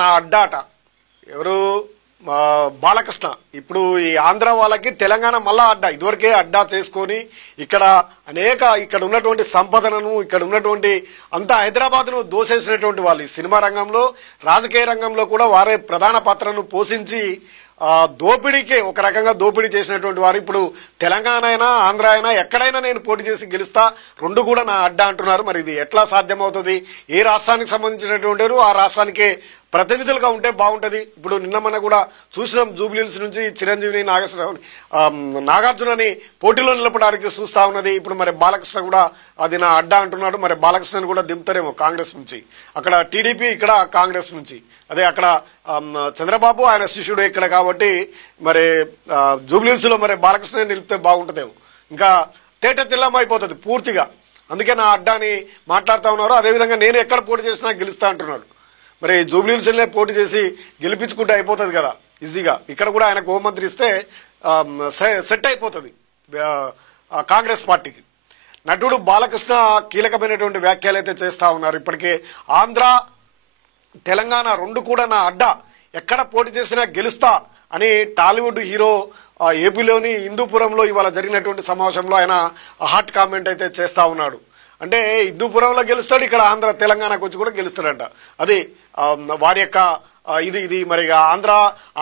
నా అడ్డాట. ఎవరు? బాలకృష్ణ. ఇప్పుడు ఈ ఆంధ్ర వాళ్ళకి తెలంగాణ మళ్ళా అడ్డా. ఇదివరకే అడ్డా చేసుకొని ఇక్కడ ఉన్నటువంటి సంపదను, ఇక్కడ ఉన్నటువంటి అంతా హైదరాబాద్ ను దోసేసినటువంటి వాళ్ళు ఈ సినిమా రంగంలో, రాజకీయ రంగంలో కూడా వారే ప్రధాన పాత్రను పోషించి దోపిడీకే ఒక రకంగా దోపిడీ చేసినటువంటి వారు ఇప్పుడు తెలంగాణ అయినా ఆంధ్ర అయినా ఎక్కడైనా నేను పోటీ చేసి గెలుస్తా, రెండు కూడా నా అడ్డా అంటున్నారు. మరి ఇది ఎట్లా సాధ్యమవుతుంది? ఏ రాష్ట్రానికి సంబంధించినటువంటి ఆ రాష్ట్రానికే ప్రతినిధులుగా ఉంటే బాగుంటది. ఇప్పుడు నిన్న మన కూడా చూసినాం, జూబ్లీహిల్స్ నుంచి చిరంజీవిని నాగార్జునని పోటీలో నిలపడానికి చూస్తా ఉన్నది. ఇప్పుడు మరి బాలకృష్ణ కూడా అది నా అడ్డా అంటున్నాడు. మరి బాలకృష్ణని కూడా దింపుతారేమో కాంగ్రెస్ నుంచి. అక్కడ టీడీపీ, ఇక్కడ కాంగ్రెస్ నుంచి. అదే అక్కడ చంద్రబాబు ఆయన శిష్యుడు ఇక్కడ కాబట్టి మరి జూబ్లీహిల్స్ లో మరి బాలకృష్ణ నిలిపితే బాగుంటదేమో. ఇంకా తేట తెల్లం అయిపోతుంది పూర్తిగా. అందుకే నా అడ్డాని మాట్లాడుతా ఉన్నారు. అదేవిధంగా నేను ఎక్కడ పోటీ చేసినా గెలుస్తా అంటున్నాడు. మరి జూబ్లీహిల్స్ పోటీ చేసి గెలిపించుకుంటే అయిపోతుంది కదా ఈజీగా. ఇక్కడ కూడా ఆయనకు హోంమంత్రి ఇస్తే సెట్ అయిపోతుంది కాంగ్రెస్ పార్టీకి. నటుడు బాలకృష్ణ కీలకమైనటువంటి వ్యాఖ్యలు అయితే చేస్తా ఉన్నారు. ఇప్పటికే ఆంధ్ర తెలంగాణ రెండు కూడా నా అడ్డా, ఎక్కడ పోటీ చేసినా గెలుస్తా అని టాలీవుడ్ హీరో ఏపీలోని హిందూపురంలో ఇవాళ జరిగినటువంటి సమావేశంలో ఆయన హాట్ కామెంట్ అయితే చేస్తా ఉన్నాడు. అంటే హిందూపురంలో గెలుస్తాడు, ఇక్కడ ఆంధ్ర తెలంగాణకు వచ్చి కూడా గెలుస్తాడంట. అది వారి యొక్క ఇది మరి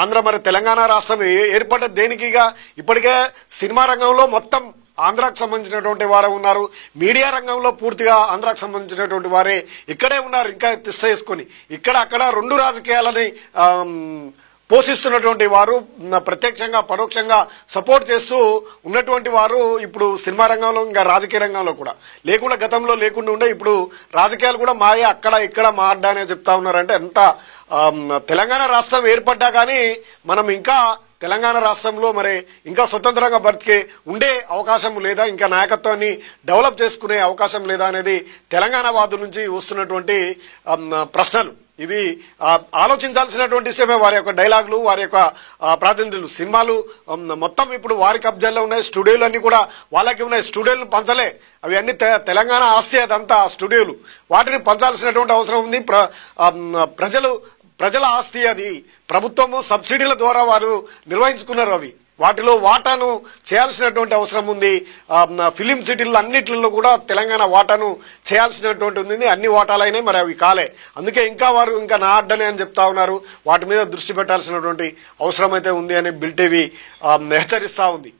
ఆంధ్ర మరి తెలంగాణ రాష్ట్రం ఏర్పడ్డ దేనికిగా. ఇప్పటికే సినిమా రంగంలో మొత్తం ఆంధ్రాకు సంబంధించినటువంటి వారే ఉన్నారు. మీడియా రంగంలో పూర్తిగా ఆంధ్రాకు సంబంధించినటువంటి వారే ఇక్కడే ఉన్నారు. ఇంకా తిష్ట వేసుకొని అక్కడ రెండు రాజకీయాలని పోషిస్తున్నటువంటి వారు, ప్రత్యక్షంగా పరోక్షంగా సపోర్ట్ చేస్తూ ఉన్నటువంటి వారు ఇప్పుడు సినిమా రంగంలో, ఇంకా రాజకీయ రంగంలో కూడా లేకుండా, గతంలో లేకుండా ఉండే ఇప్పుడు రాజకీయాలు కూడా మాయే అక్కడ ఇక్కడ మా అడ్డా అనే చెప్తా ఉన్నారంటే ఎంత తెలంగాణ రాష్ట్రం ఏర్పడ్డా కానీ మనం ఇంకా తెలంగాణ రాష్ట్రంలో మరి ఇంకా స్వతంత్రంగా బతికే ఉండే అవకాశం లేదా, ఇంకా నాయకత్వాన్ని డెవలప్ చేసుకునే అవకాశం లేదా అనేది తెలంగాణ వాదుల నుంచి వస్తున్నటువంటి ప్రశ్నలు. ఇవి ఆలోచించాల్సినటువంటి విషయమే. వారి యొక్క డైలాగులు, వారి యొక్క ప్రాతినిధ్యులు, సినిమాలు మొత్తం ఇప్పుడు వారి కబ్జాల్లో ఉన్నాయి. స్టూడియోలు అన్ని కూడా వాళ్ళకి ఉన్నాయి. స్టూడియోలు పంచలే, అవి అన్ని తెలంగాణ ఆస్తి, అదంతా స్టూడియోలు. వాటిని పంచాల్సినటువంటి అవసరం ఉంది. ప్రజల ఆస్తి అది. ప్రభుత్వము సబ్సిడీల ద్వారా వారు నిర్వహించుకున్నారు. అవి వాటిలో వాటాను చేయాల్సినటువంటి అవసరం ఉంది. ఫిలిం సిటీల్లో అన్నిటిలో కూడా తెలంగాణ వాటాను చేయాల్సినటువంటి ఉంది. అన్ని వాటాలైనాయి, మరి అవి కాలే. అందుకే వారు ఇంకా నా అడ్డనే అని చెప్తా ఉన్నారు. వాటి మీద దృష్టి పెట్టాల్సినటువంటి అవసరం అయితే ఉంది అని బిల్ టీవీ హెచ్చరిస్తా ఉంది.